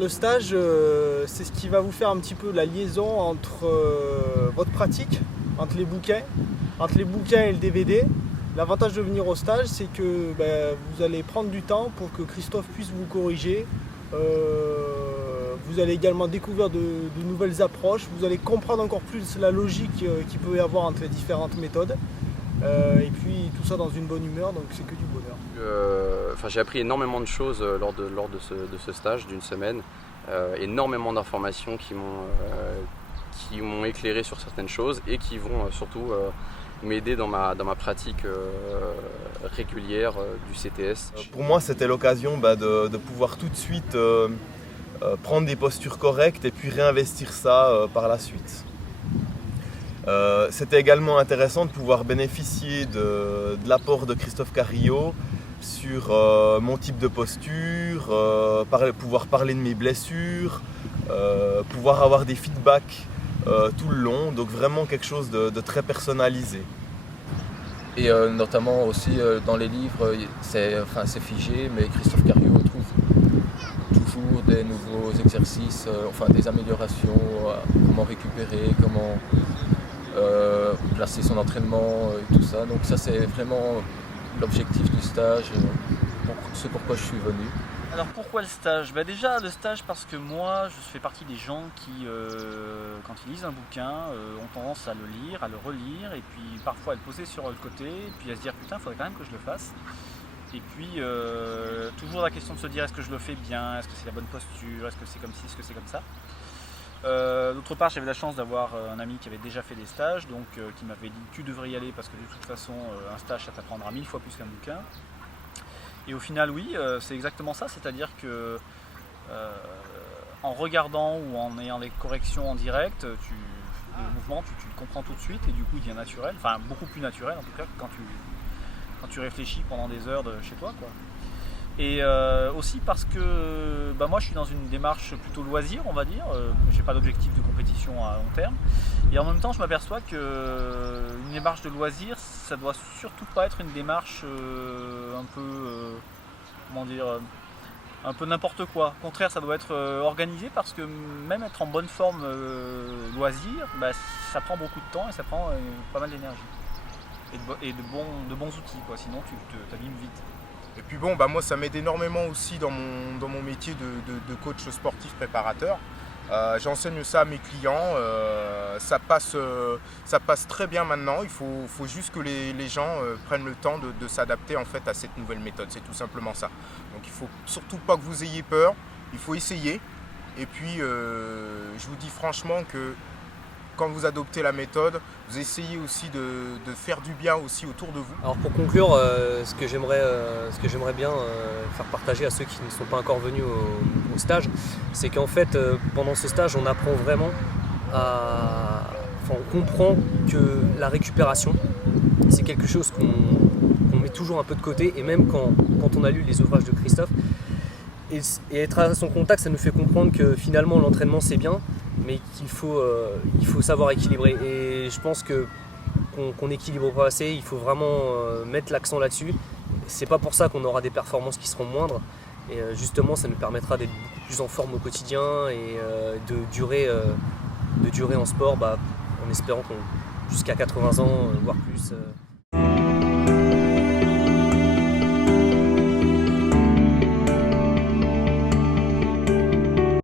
le stage, c'est ce qui va vous faire un petit peu la liaison entre votre pratique, entre les bouquins et le DVD. L'avantage de venir au stage, c'est que vous allez prendre du temps pour que Christophe puisse vous corriger. Vous allez également découvrir de nouvelles approches. Vous allez comprendre encore plus la logique qu'il peut y avoir entre les différentes méthodes. Et puis tout ça dans une bonne humeur, donc c'est que du bonheur. J'ai appris énormément de choses lors de ce stage d'une semaine. Énormément d'informations qui m'ont éclairé sur certaines choses et qui vont surtout m'aider dans ma pratique régulière du CTS. Pour moi, c'était l'occasion de pouvoir tout de suite prendre des postures correctes et puis réinvestir ça par la suite. C'était également intéressant de pouvoir bénéficier de l'apport de Christophe Carrillo sur mon type de posture, pouvoir parler de mes blessures, pouvoir avoir des feedbacks tout le long, donc vraiment quelque chose de très personnalisé. Et notamment aussi dans les livres, c'est figé, mais Christophe Carrillo trouve toujours des nouveaux exercices, des améliorations, comment récupérer, comment placer son entraînement et tout ça. Donc ça c'est vraiment l'objectif du stage, c'est pourquoi je suis venu. Alors pourquoi le stage ? Déjà le stage parce que moi je fais partie des gens qui quand ils lisent un bouquin ont tendance à le lire, à le relire et puis parfois à le poser sur le côté et puis à se dire putain il faudrait quand même que je le fasse. Et puis toujours la question de se dire est-ce que je le fais bien, est-ce que c'est la bonne posture, est-ce que c'est comme ci, est-ce que c'est comme ça. D'autre part j'avais la chance d'avoir un ami qui avait déjà fait des stages donc qui m'avait dit tu devrais y aller parce que de toute façon un stage ça t'apprendra 1000 fois plus qu'un bouquin. Et au final oui, c'est exactement ça, c'est-à-dire que en regardant ou en ayant les corrections en direct, le mouvement tu le comprends tout de suite et du coup il devient naturel, enfin beaucoup plus naturel en tout cas que quand tu réfléchis pendant des heures chez toi quoi. Et aussi parce que moi je suis dans une démarche plutôt loisir on va dire, j'ai pas d'objectif de compétition à long terme et en même temps je m'aperçois qu'une démarche de loisir ça doit surtout pas être une démarche un peu un peu n'importe quoi. Au contraire ça doit être organisé parce que même être en bonne forme loisir ça prend beaucoup de temps et ça prend pas mal d'énergie et de bons outils quoi, sinon tu t'abîmes vite. Et puis moi ça m'aide énormément aussi dans mon métier de coach sportif préparateur. J'enseigne ça à mes clients, ça passe très bien maintenant, il faut juste que les gens prennent le temps de s'adapter en fait à cette nouvelle méthode, c'est tout simplement ça. Donc il ne faut surtout pas que vous ayez peur, il faut essayer. Et puis je vous dis franchement que quand vous adoptez la méthode, vous essayez aussi de faire du bien aussi autour de vous. Alors pour conclure, ce que j'aimerais bien faire partager à ceux qui ne sont pas encore venus au stage, c'est qu'en fait pendant ce stage on apprend vraiment on comprend que la récupération c'est quelque chose qu'on met toujours un peu de côté et même quand on a lu les ouvrages de Christophe et être à son contact ça nous fait comprendre que finalement l'entraînement c'est bien mais qu'il faut savoir équilibrer et je pense qu'on n'équilibre pas assez, il faut vraiment mettre l'accent là-dessus. C'est pas pour ça qu'on aura des performances qui seront moindres et justement ça nous permettra d'être beaucoup plus en forme au quotidien et de durer en sport en espérant jusqu'à 80 ans voire plus.